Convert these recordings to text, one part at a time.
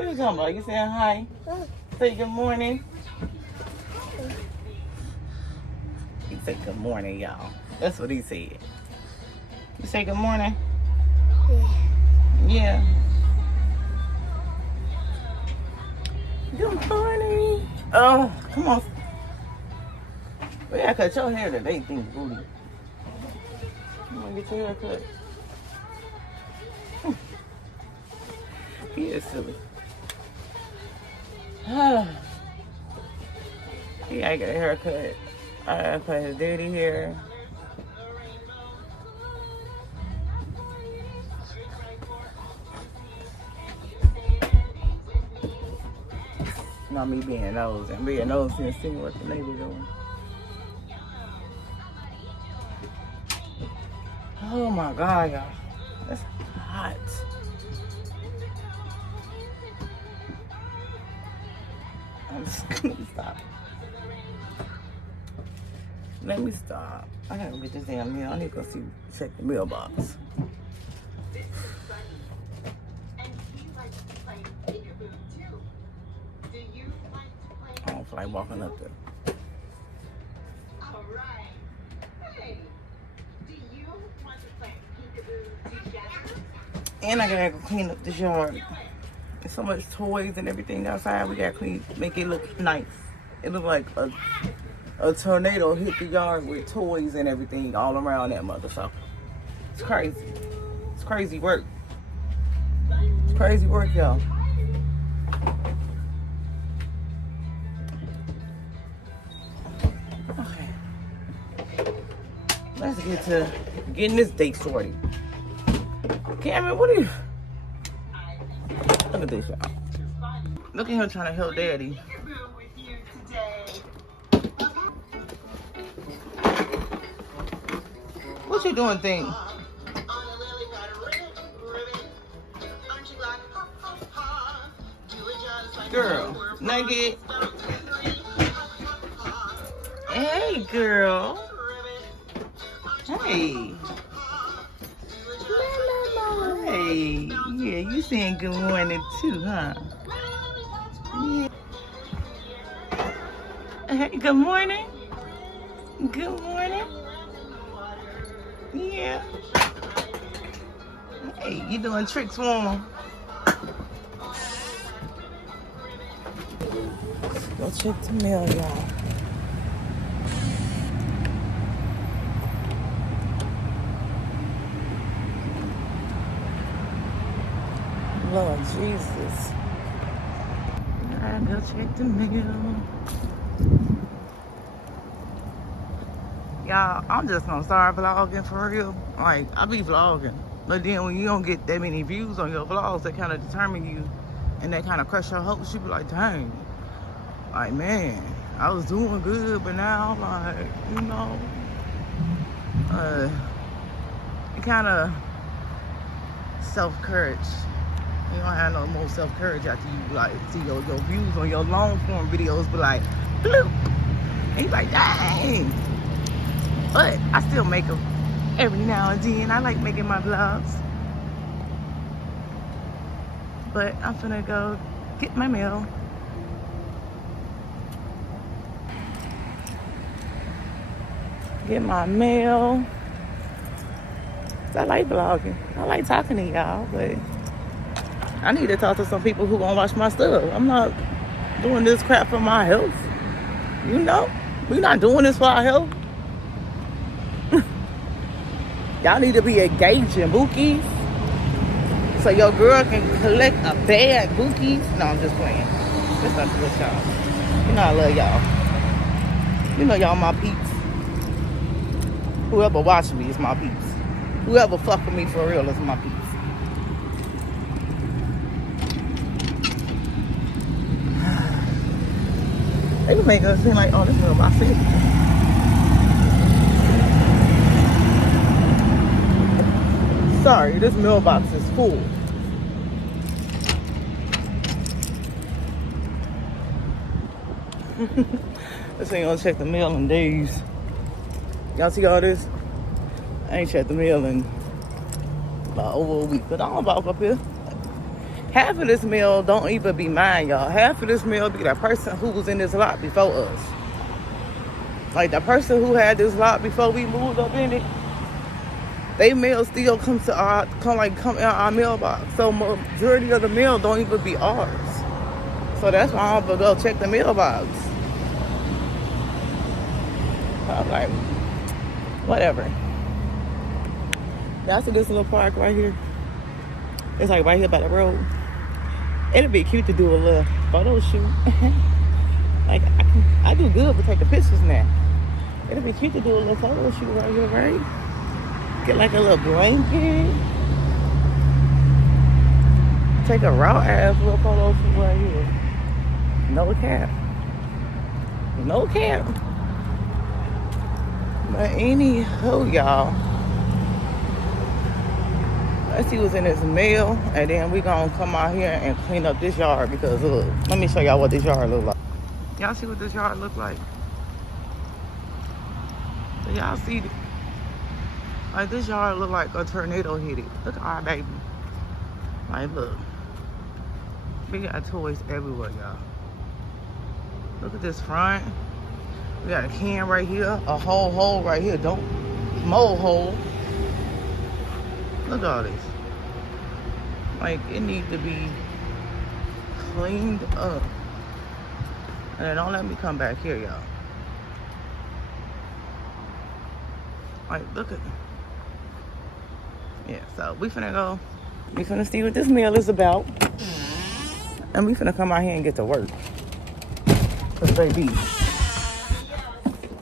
What are you talking about? You saying hi? Say good morning. He said good morning, y'all. That's what he said. You say good morning? Yeah. Good morning. Oh, come on. We gotta cut your hair today, Pink Booty. Come on, get your hair cut. He is silly. He gotta get a haircut. I gotta cut his dirty hair. Not me being nosy. I'm being nosy and seeing what the neighbor doing. Oh my God, y'all. That's hot. I'm just gonna stop. Let me stop. I gotta get this damn mail. I need to go see, check the mailbox. I don't feel like walking up there. And I gotta go clean up this yard. There's so much toys and everything outside. We gotta clean, make it look nice. It look like a tornado hit the yard with toys and everything all around that motherfucker. It's crazy. It's crazy work. It's crazy work, y'all. Okay. Let's get to getting this date sorted. Cameron, what are you? Look at this, y'all. Look at him trying to help daddy. What you doing, thing? Girl, nugget. Hey, girl. Hey. Hey. Yeah, you saying good morning too, huh? Yeah. Hey, good morning. Good morning. Yeah. Hey, you doing tricks for him? Go check the mail, y'all. Lord Jesus. I go check the mail. Y'all, I'm just gonna start vlogging for real. Like, I be vlogging. But then when you don't get that many views on your vlogs, that kind of determine you and that kind of crush your hopes. You be like, dang. Like, man, I was doing good, but now, like, you know, it kind of self-courage. You don't have no more self-courage after you, like, see your views on your long-form videos be like, bloop. And you like, dang. But I still make them every now and then. I like making my vlogs. But I'm finna go get my mail. Get my mail. I like vlogging. I like talking to y'all, but I need to talk to some people who gonna watch my stuff. I'm not doing this crap for my health. You know? We're not doing this for our health. Y'all need to be engaging bookies so your girl can collect a bag bookies. No, I'm just playing. That's not good, y'all. You know I love y'all. You know y'all my peeps. Whoever watching me is my peeps. Whoever fuck with me for real is my peeps. They can make us seem like, oh, this is my city. Sorry, this mailbox is full. This ain't gonna check the mail in days. Y'all see all this? I ain't checked the mail in about over a week, but I don't walk up here. Half of this meal don't even be mine, y'all. Half of this meal be the person who was in this lot before us. Like the person who had this lot before we moved up in it, they mail still come in our mailbox. So majority of the mail don't even be ours. So that's why I'm gonna go check the mailbox. I'm like, whatever. Y'all see this little park right here? It's like right here by the road. It'd be cute to do a little photo shoot. Like I do good with taking pictures now. It'd be cute to do a little photo shoot right here, right? Get like a little blanket. Take a raw ass little photo shoot right here. No cap. No cap. But anyhow, y'all. Let's see what's in this mail. And then we gonna come out here and clean up this yard because look, let me show y'all what this yard look like. Y'all see what this yard look like? So y'all see, like this yard look like a tornado hit it. Look at our baby. Like look. We got toys everywhere, y'all. Look at this front. We got a can right here, a whole hole right here. Don't mold hole. Look at all this. Like it needs to be cleaned up. And then don't let me come back here, y'all. Like look at. Yeah, so we finna go. We finna see what this meal is about. And we finna come out here and get to work. Cause baby.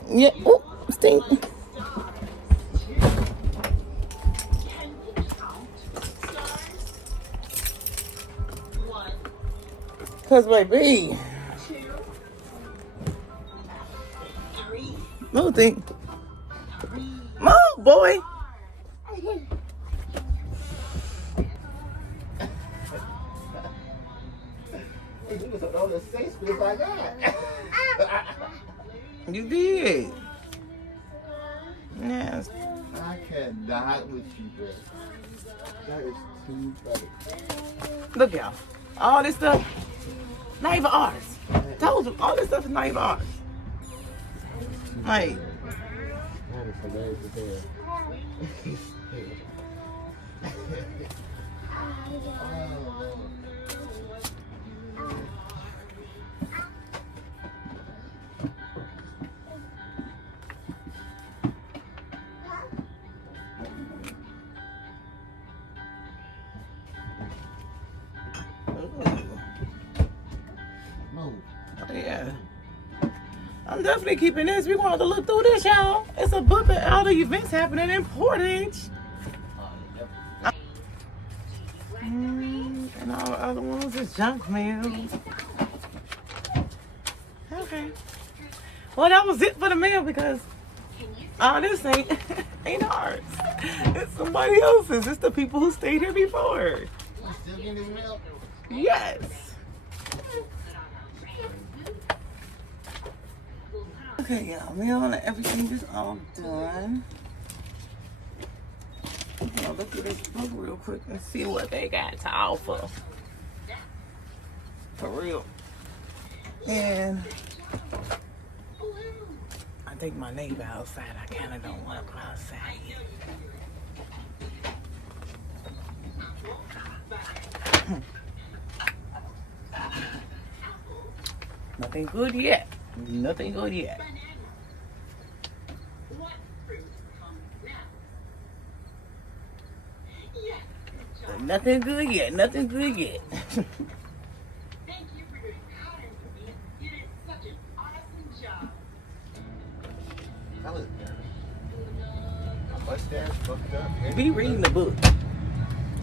Yeah, oh, stink. Cause baby. No thing. Move, boy. You did. Yes. I cannot with you, bro. That is too funny. Look, y'all. All this stuff, not even ours. Told you, all this stuff is not even ours. Like, That is hilarious as hell. yeah. I'm definitely keeping this. We're going to have to look through this, y'all. It's a book of all the events happening in Portage. And all the other ones is junk mail. Okay. Well, that was it for the mail because all this ain't ours. It's somebody else's. It's the people who stayed here before. Still getting this mail? Yes. Okay, y'all. Mail and everything is all done. I'll look at this book real quick and see what they got to offer. For real. And I think my neighbor outside, I kind of don't want to go outside yet. Nothing good yet. Nothing good yet. Nothing good yet. Nothing good yet. Thank you for your pattern for me. You did such an awesome job. I was there. My mustache fucked up. Be reading the book.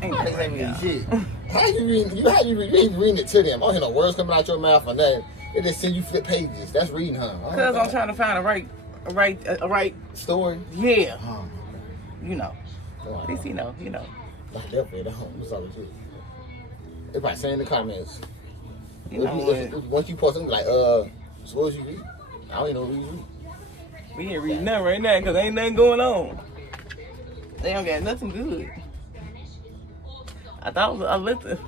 Ain't I that ain't right, reading y'all? shit. How you reading? How you reading it to them? I don't hear no words coming out your mouth or nothing. They just send you flip pages. That's reading, huh? Because I'm trying to find a right story. Yeah. Oh, You know. okay. At least you know. Like definitely, that's all it is. Everybody say in the comments. You know what? Once you post something like, so what was you read? I don't even know what you read. We ain't reading nothing right now because ain't nothing going on. They don't got nothing good. I thought I looked at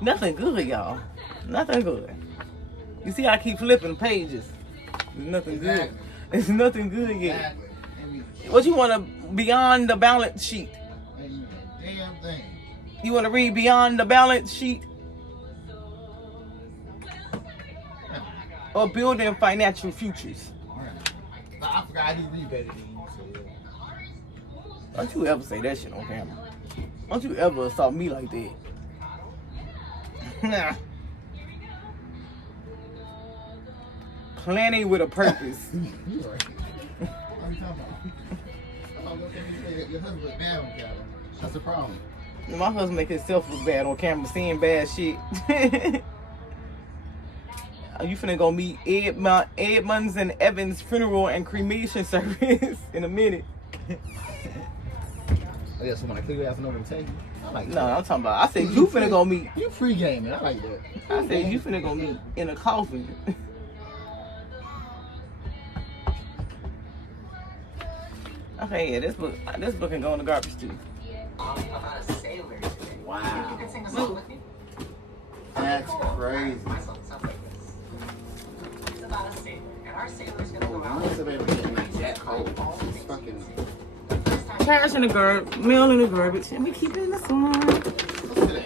Nothing good, y'all. Nothing good. You see, I keep flipping pages. There's nothing good. Exactly. It's nothing good yet. Exactly. Ain't even- What you want to beyond the balance sheet? ain't even a damn thing. You want to read beyond the balance sheet? Or building financial futures? I forgot I didn't read better than you. So yeah. Don't you ever say that shit on camera. Don't you ever assault me like that. Nah. Planning with a purpose. You right. What are you talking about? Your husband was mad on camera. That's the problem. My husband make himself look bad on camera, seeing bad shit. You finna go meet Edmonds and Evans' funeral and cremation service in a minute. Oh, yeah, so when I clear your ass and over and tell you, I like No, that. I'm talking about. I said you finna go meet. You free gaming. I like that. I said you finna go meet in a coffin. Okay, yeah, this book can go in the garbage too. About a sailor today. Wow. You can sing a song with me? That's crazy. My song sounds like this. It's about a sailor, and our sailor's gonna go out. What's up, everything? That cold. It's fucking. Trash in the garbage, mail in the garbage, and we keep it in the sun. Look at that.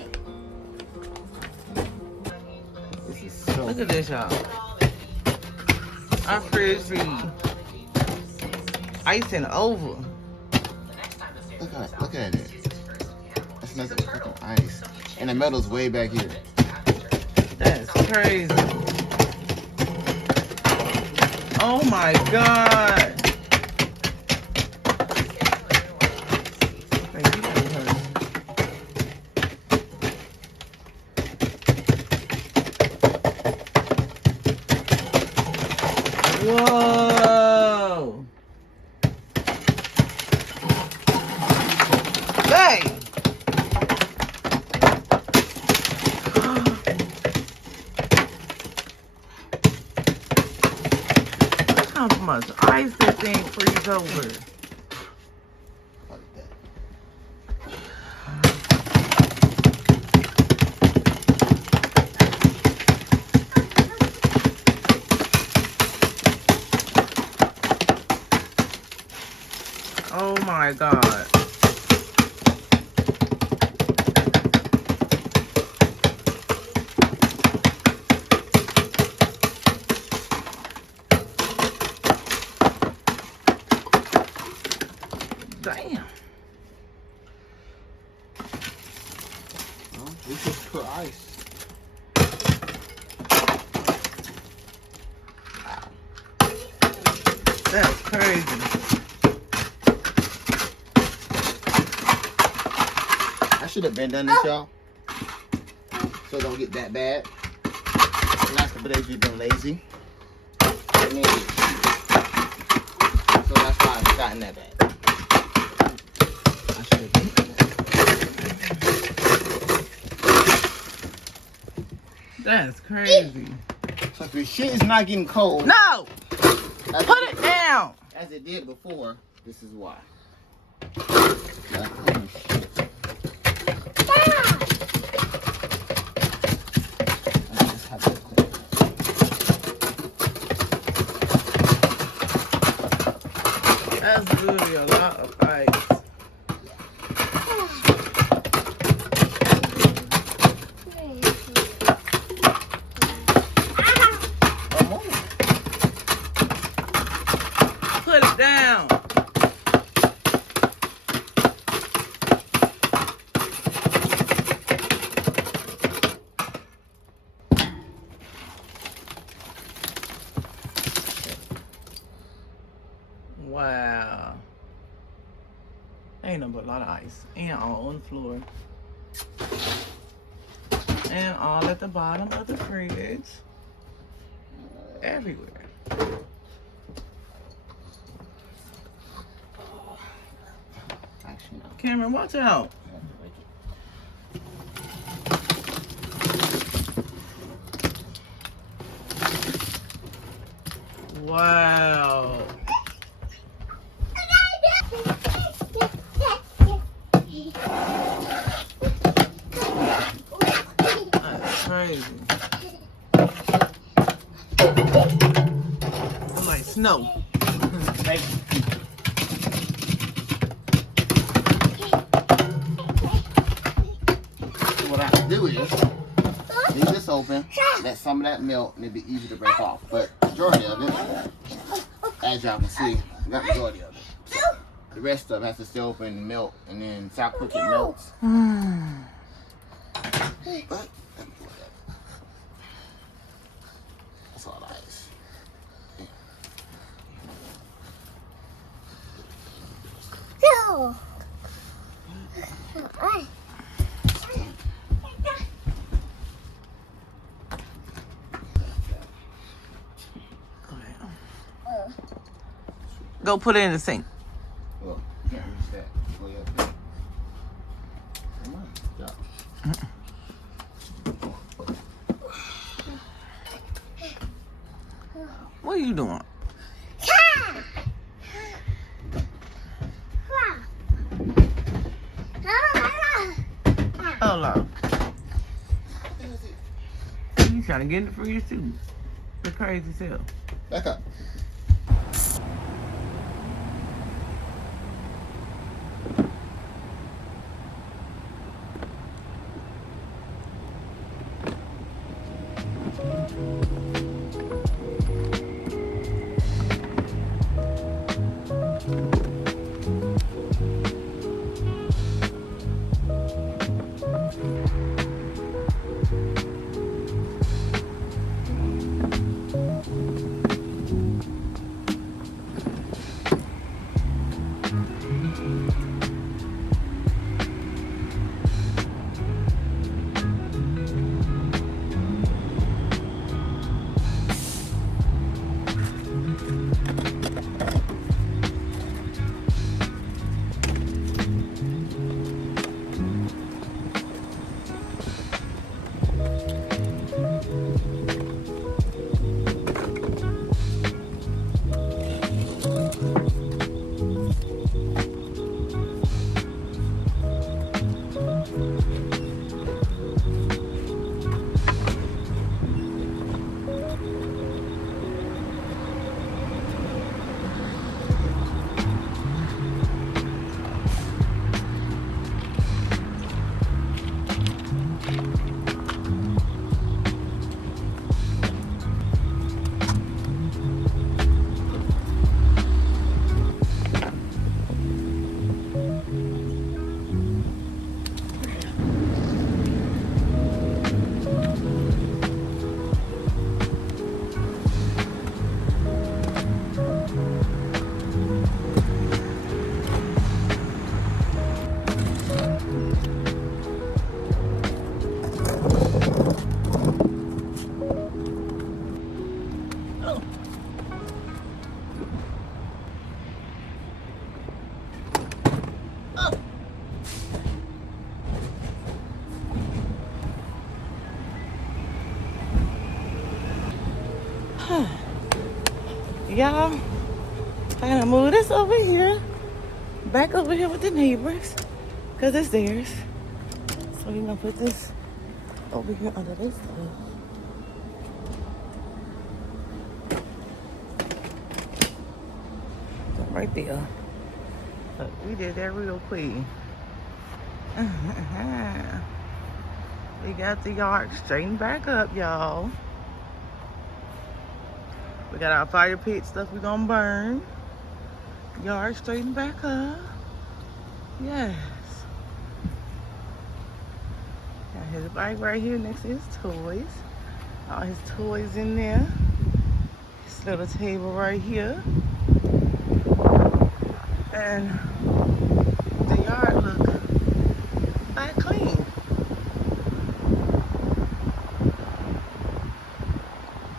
This is so. Look at this, y'all. Our fridge be icing over. Look at it. That's nothing but fucking ice. And the metal's way back here. That's crazy. Oh my god. Wait, you gotta hurry. Whoa. Hey. How much ice this thing freeze over? Like that. Oh my god. Damn. Well, we just put ice. That's crazy. I should have been done this, y'all. So it don't get that bad. The last couple days we've been lazy. And then, so that's why it's gotten that bad. I should have been done that. That's crazy. So if your shit is not getting cold, No! as Put it down! as it did before, this is why. Oh, shit. I just have to clean. That's really a lot of ice. Come on. Put it down. Wow. Ain't nothing but a lot of ice. And all on the floor. And all at the bottom of the fridge. Everywhere. Actually, no. Cameron, watch out. Wow. snow. Thank you. So what I have to do is leave this open, let some of that melt, and it'll be easy to break off. But majority of it, as y'all can see, we got majority of it. So the rest of it has to stay open and melt, and then South Cook it melts. But that's all ice. No. Go put it in the sink. Well, you can't reach that. Go up there. Come on, drop. What are you doing? Hello. You trying to get in the freezer too? You're crazy as hell. Back up. Y'all, I gotta move this over here, back over here with the neighbors, cause it's theirs. So we're gonna put this over here under this stuff. Right there. But we did that real quick. We got the yard straightened back up, y'all. We got our fire pit stuff we gonna burn. Yard straightened back up. Yes. Got his bike right here next to his toys. All his toys in there. His little table right here. And the yard look back clean.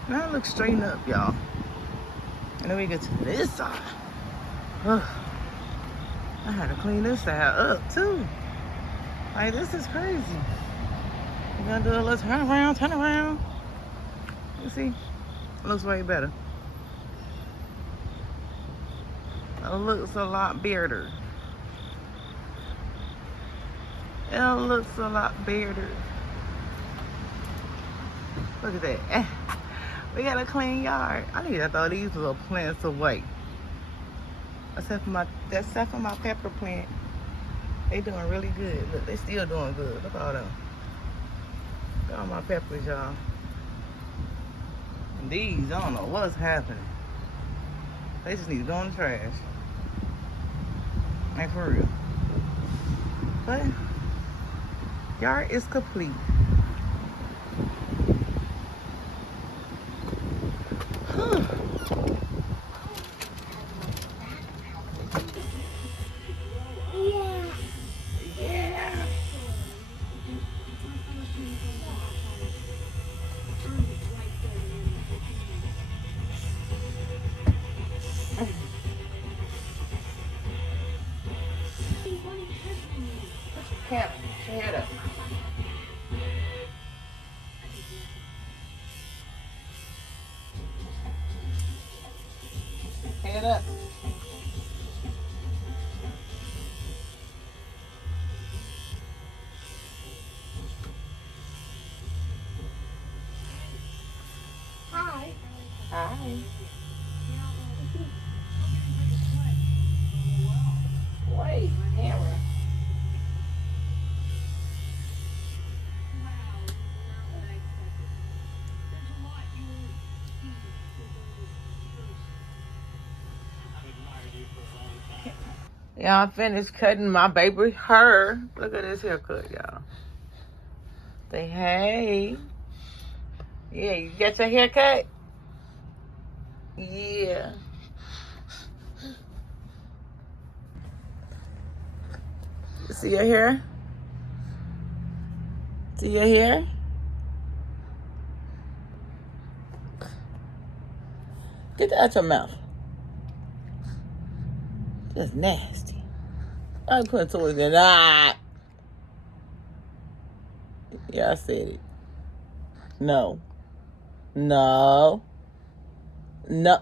Now it looks straightened up, y'all. And then we get to this side. Ugh. I had to clean this side up too. Like, this is crazy. We're gonna do a little turn around. You see? It looks way better. It looks a lot better. It looks a lot better. Look at that. We got a clean yard. I need to throw these little plants away. Except for my pepper plant. They doing really good. Look, they still doing good. Look at all them. Look at all my peppers, y'all. And these, I don't know what's happening. They just need to go in the trash. Like for real. But yard is complete. Camp, head up. Head up. Hi. Hi. Wait, camera. Y'all finished cutting my baby hair. Look at this haircut, y'all. Say hey. Yeah, you got your haircut? Yeah. See your hair? See your hair? Get that out your mouth. That's nasty. I put toys in. Ah. Yeah, I said it. No. No. No.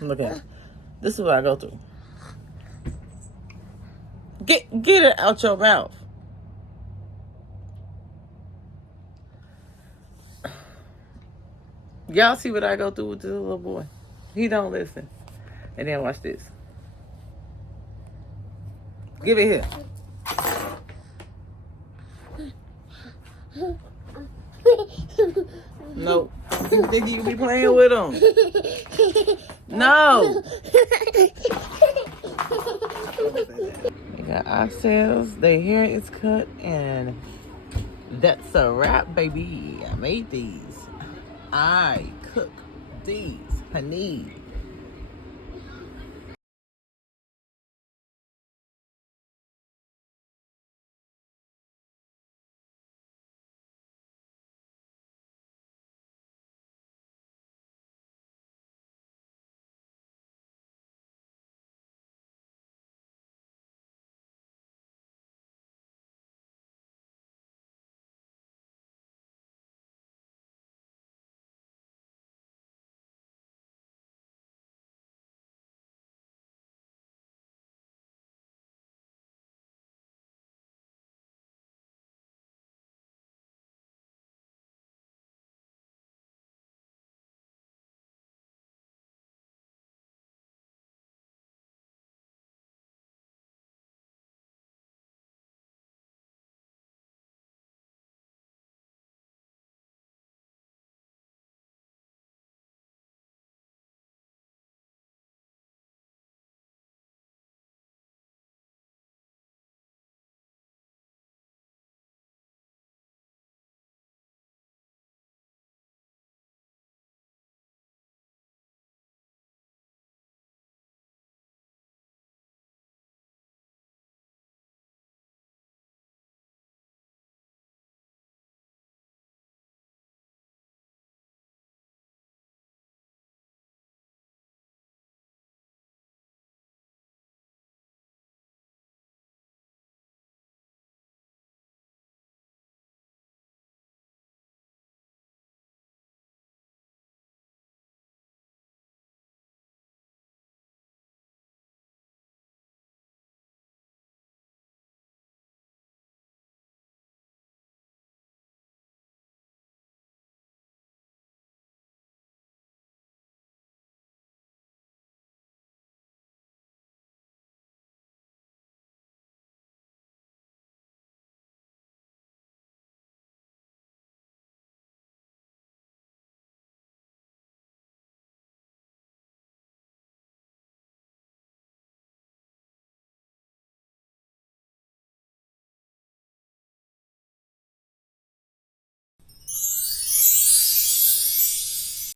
Look at it. This is what I go through. Get it out your mouth. Y'all see what I go through with this little boy? He don't listen. And then watch this. Give it here. No. You think you be playing with him? No. We got ourselves. The hair is cut and that's a wrap, baby. I made these. I cook these. Honey.